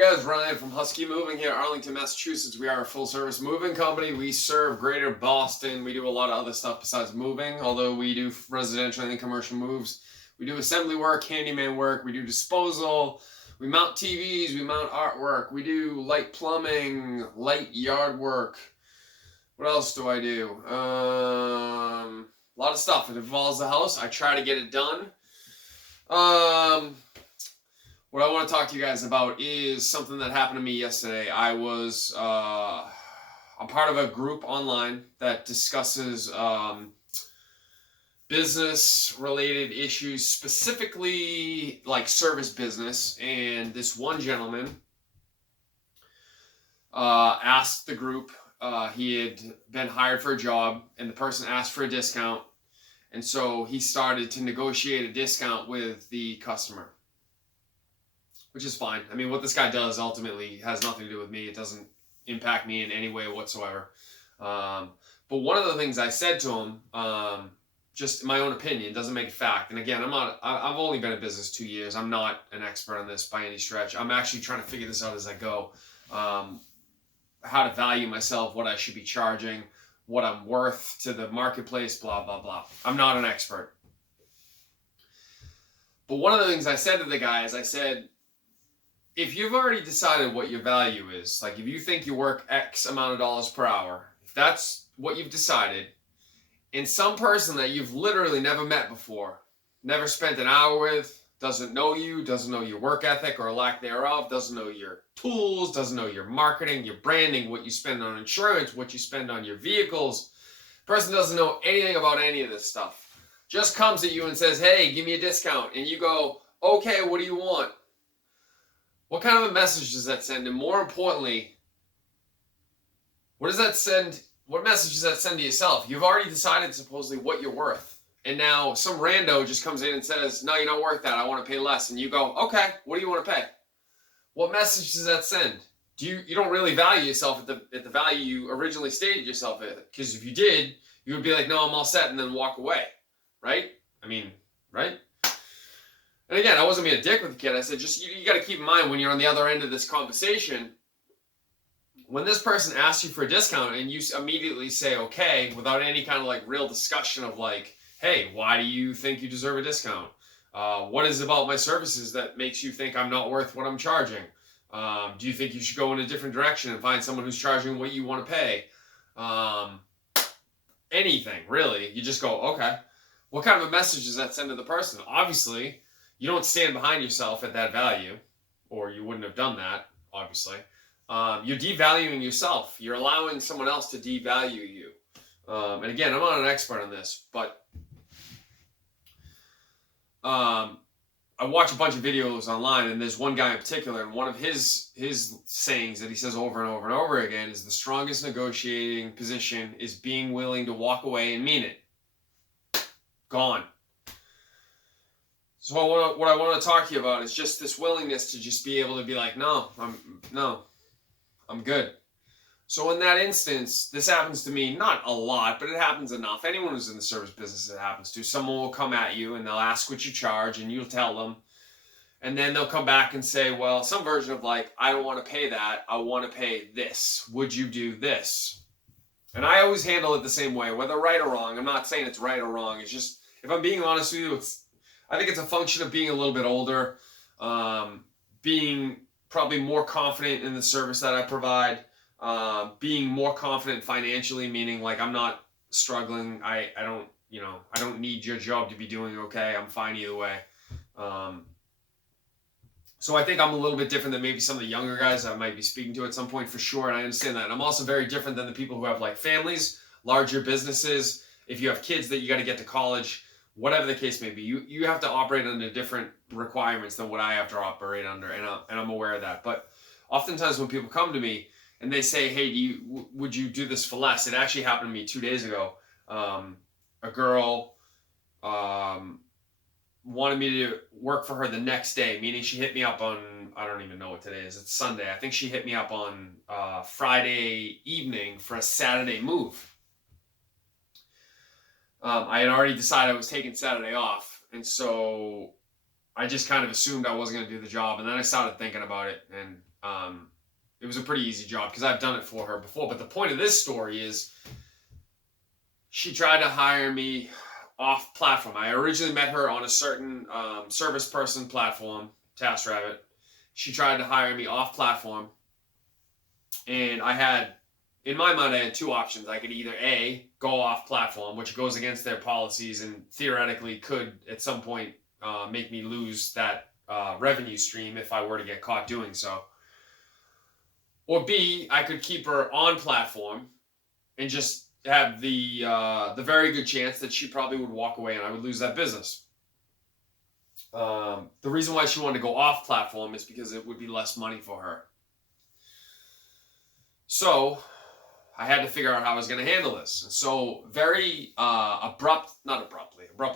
Hey guys, Ryan from Husky Moving here, Arlington, Massachusetts. We are a full-service moving company. We serve Greater Boston. We do a lot of other stuff besides moving, although we do residential and commercial moves. We do assembly work, handyman work. We do disposal. We mount TVs. We mount artwork. We do light plumbing, light yard work. What else do I do? A lot of stuff. It involves the house. I try to get it done. What I want to talk to you guys about is something that happened to me yesterday. I'm part of a group online that discusses business related issues, specifically like service business. And this one gentleman asked the group, he had been hired for a job, and the person asked for a discount. And so he started to negotiate a discount with the customer, which is fine. I mean, what this guy does ultimately has nothing to do with me. It doesn't impact me in any way whatsoever. But one of the things I said to him, just my own opinion, doesn't make it fact. And again, I've only been in business 2 years. I'm not an expert on this by any stretch. I'm actually trying to figure this out as I go. How to value myself, what I should be charging, what I'm worth to the marketplace, blah, blah, blah. I'm not an expert. But one of the things I said to the guy is I said, if you've already decided what your value is, like if you think you work X amount of dollars per hour, if that's what you've decided, and some person that you've literally never met before, never spent an hour with, doesn't know you, doesn't know your work ethic or lack thereof, doesn't know your tools, doesn't know your marketing, your branding, what you spend on insurance, what you spend on your vehicles, person doesn't know anything about any of this stuff, just comes at you and says, hey, give me a discount, and you go, okay, what do you want? What kind of a message does that send? And more importantly, what does that send? What message does that send to yourself? You've already decided supposedly what you're worth. And now some rando just comes in and says, no, you're not worth that. I want to pay less. And you go, okay, what do you want to pay? What message does that send? You don't really value yourself at the value you originally stated yourself at. Because if you did, you would be like, no, I'm all set, and then walk away. Right? I mean, right? And again, I wasn't being a dick with the kid. I said, just you got to keep in mind when you're on the other end of this conversation, when this person asks you for a discount and you immediately say okay without any kind of like real discussion of like, hey, why do you think you deserve a discount? What is it about my services that makes you think I'm not worth what I'm charging? Do you think you should go in a different direction and find someone who's charging what you want to pay? Anything, really. You just go, okay. What kind of a message does that send to the person? Obviously, you don't stand behind yourself at that value, or you wouldn't have done that, obviously. You're devaluing yourself. You're allowing someone else to devalue you. And again, I'm not an expert on this, but I watch a bunch of videos online, and there's one guy in particular, and one of his sayings that he says over and over and over again is the strongest negotiating position is being willing to walk away and mean it. Gone. So what I want to talk to you about is just this willingness to just be able to be like, no, I'm good. So in that instance, this happens to me, not a lot, but it happens enough. Anyone who's in the service business, it happens to. Someone will come at you and they'll ask what you charge, and you'll tell them. And then they'll come back and say, well, some version of like, I don't want to pay that. I want to pay this. Would you do this? And I always handle it the same way, whether right or wrong. I'm not saying it's right or wrong. It's just, if I'm being honest with you, I think it's a function of being a little bit older, being probably more confident in the service that I provide, being more confident financially, meaning like I'm not struggling. I don't need your job to be doing okay. I'm fine either way. So I think I'm a little bit different than maybe some of the younger guys I might be speaking to at some point, for sure. And I understand that. And I'm also very different than the people who have like families, larger businesses. If you have kids that you got to get to college, whatever the case may be, you have to operate under different requirements than what I have to operate under. And I'm aware of that. But oftentimes when people come to me and they say, hey, would you do this for less? It actually happened to me 2 days ago. A girl wanted me to work for her the next day, meaning she hit me up on, I don't even know what today is. It's Sunday. I think she hit me up on Friday evening for a Saturday move. I had already decided I was taking Saturday off, and so I just kind of assumed I wasn't going to do the job. And then I started thinking about it, and It was a pretty easy job because I've done it for her before. But the point of this story is she tried to hire me off platform. I originally met her on a certain service person platform, TaskRabbit. She tried to hire me off platform. And I had, in my mind, I had two options. I could either A, go off platform, which goes against their policies and theoretically could at some point make me lose that revenue stream if I were to get caught doing so. Or B, I could keep her on platform and just have the very good chance that she probably would walk away and I would lose that business. The reason why she wanted to go off platform is because it would be less money for her. So I had to figure out how I was going to handle this. And so very abruptly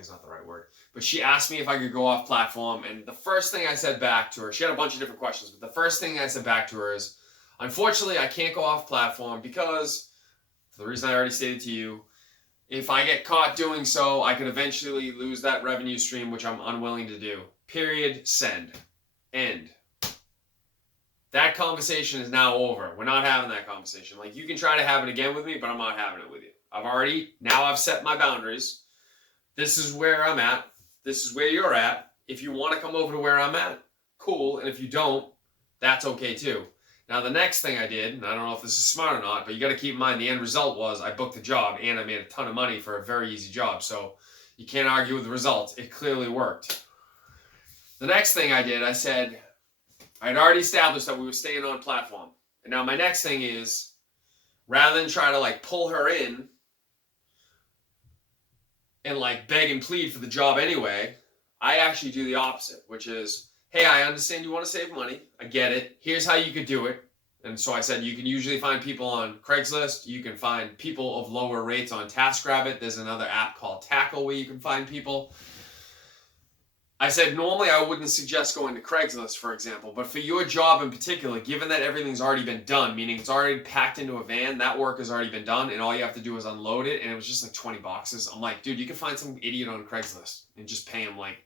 is not the right word, but she asked me if I could go off platform. And the first thing I said back to her, she had a bunch of different questions, but the first thing I said back to her is, unfortunately, I can't go off platform because, for the reason I already stated to you, if I get caught doing so, I could eventually lose that revenue stream, which I'm unwilling to do. Period. Send. End. That conversation is now over. We're not having that conversation. Like, you can try to have it again with me, but I'm not having it with you. I've set my boundaries. This is where I'm at. This is where you're at. If you want to come over to where I'm at, cool. And if you don't, that's okay too. Now, the next thing I did, and I don't know if this is smart or not, but you got to keep in mind the end result was I booked the job and I made a ton of money for a very easy job. So you can't argue with the results. It clearly worked. The next thing I did, I said, I'd already established that we were staying on platform. And now my next thing is, rather than try to like pull her in and like beg and plead for the job anyway, I actually do the opposite, which is, hey, I understand you want to save money. I get it. Here's how you could do it. And so I said, you can usually find people on Craigslist. You can find people of lower rates on TaskRabbit. There's another app called Tackle where you can find people. I said, normally I wouldn't suggest going to Craigslist, for example, but for your job in particular, given that everything's already been done, meaning it's already packed into a van, that work has already been done, and all you have to do is unload it, and it was just like 20 boxes. I'm like, dude, you can find some idiot on Craigslist and just pay him like,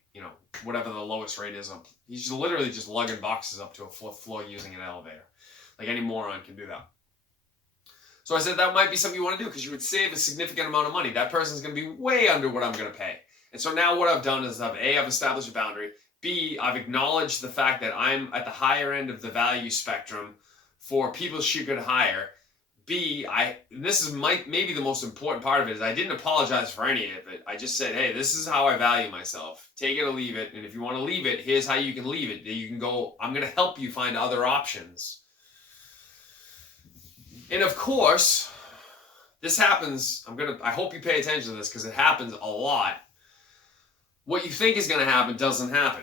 whatever the lowest rate is. He's literally just lugging boxes up to a fourth floor using an elevator. Like, any moron can do that. So I said, that might be something you want to do because you would save a significant amount of money. That person's going to be way under what I'm going to pay. And so now what I've done is I've established a boundary. B, I've acknowledged the fact that I'm at the higher end of the value spectrum for people she could hire. B, this is maybe the most important part of it, is I didn't apologize for any of it. I just said, hey, this is how I value myself. Take it or leave it. And if you want to leave it, here's how you can leave it. You can go, I'm going to help you find other options. And of course, this happens. I hope you pay attention to this because it happens a lot. What you think is going to happen doesn't happen.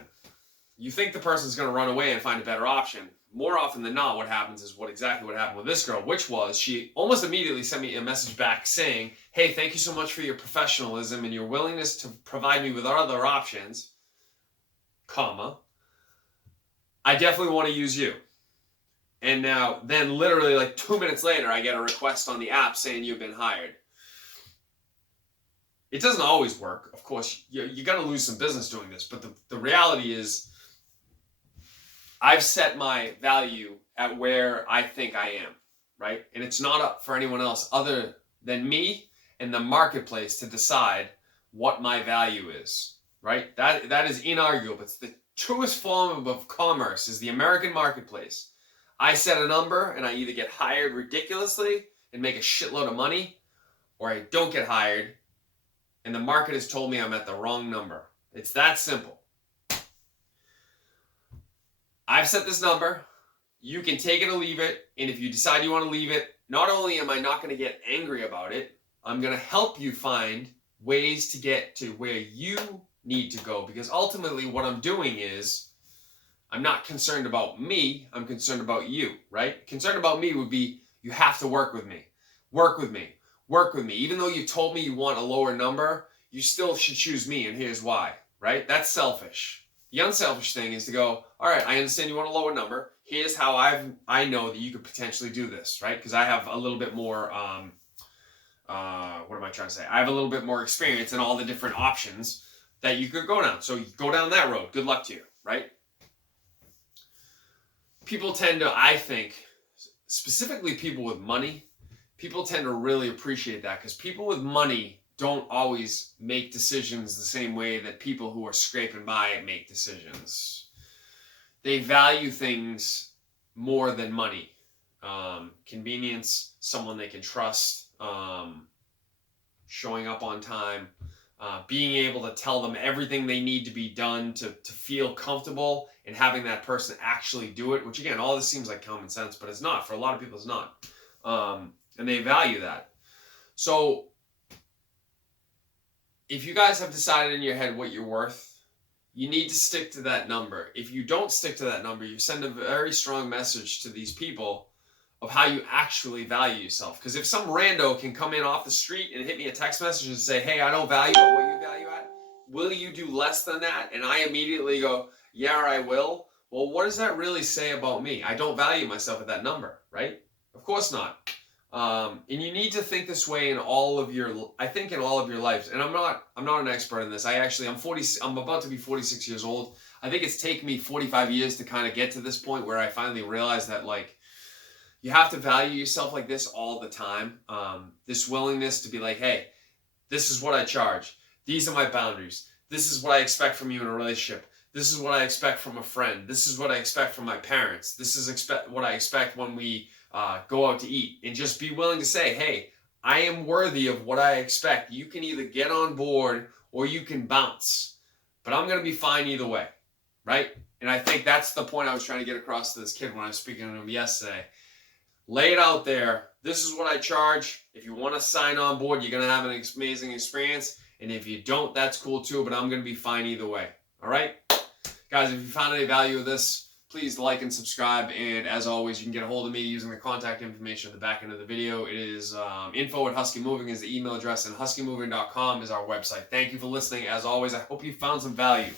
You think the person's going to run away and find a better option. More often than not, what happens is exactly what happened with this girl, which was she almost immediately sent me a message back saying, hey, thank you so much for your professionalism and your willingness to provide me with other options, comma, I definitely want to use you. And then literally like 2 minutes later, I get a request on the app saying you've been hired. It doesn't always work. Of course, you're going to lose some business doing this. But the reality is I've set my value at where I think I am, right? And it's not up for anyone else other than me and the marketplace to decide what my value is, right? That is inarguable. It's the truest form of commerce is the American marketplace. I set a number and I either get hired ridiculously and make a shitload of money, or I don't get hired and the market has told me I'm at the wrong number. It's that simple. I've set this number. You can take it or leave it. And if you decide you want to leave it, not only am I not going to get angry about it, I'm going to help you find ways to get to where you need to go. Because ultimately what I'm doing is I'm not concerned about me. I'm concerned about you, right? Concerned about me would be you have to work with me. Work with me. Work with me. Even though you told me you want a lower number, you still should choose me, and here's why, right? That's selfish. The unselfish thing is to go, all right, I understand you want a lower number. Here's how I know that you could potentially do this, right? Because I have a little bit more, what am I trying to say? I have a little bit more experience in all the different options that you could go down. So you go down that road. Good luck to you, right? people tend to, I think, specifically people with money, people tend to really appreciate that because people with money don't always make decisions the same way that people who are scraping by make decisions. They value things more than money. Convenience, someone they can trust, showing up on time, being able to tell them everything they need to be done to feel comfortable and having that person actually do it, which again, all this seems like common sense, but it's not. For a lot of people, it's not. And they value that. So if you guys have decided in your head what you're worth, you need to stick to that number. If you don't stick to that number, you send a very strong message to these people of how you actually value yourself. Because if some rando can come in off the street and hit me a text message and say, hey, I don't value what you value at, will you do less than that? And I immediately go, yeah, I will. Well, what does that really say about me? I don't value myself at that number, right? Of course not. And you need to think this way in all of your lives. And I'm not an expert in this. I'm about to be 46 years old. I think it's taken me 45 years to kind of get to this point where I finally realized that, like, you have to value yourself like this all the time. This willingness to be like, hey, this is what I charge. These are my boundaries. This is what I expect from you in a relationship. This is what I expect from a friend. This is what I expect from my parents. This is what I expect when we go out to eat. And just be willing to say, hey, I am worthy of what I expect. You can either get on board or you can bounce. But I'm going to be fine either way, right? And I think that's the point I was trying to get across to this kid when I was speaking to him yesterday. Lay it out there. This is what I charge. If you want to sign on board, you're going to have an amazing experience. And if you don't, that's cool too, but I'm going to be fine either way. All right? Guys, if you found any value of this, please like and subscribe. And as always, you can get a hold of me using the contact information at the back end of the video. It is info@huskymoving is the email address, and huskymoving.com is our website. Thank you for listening. As always, I hope you found some value.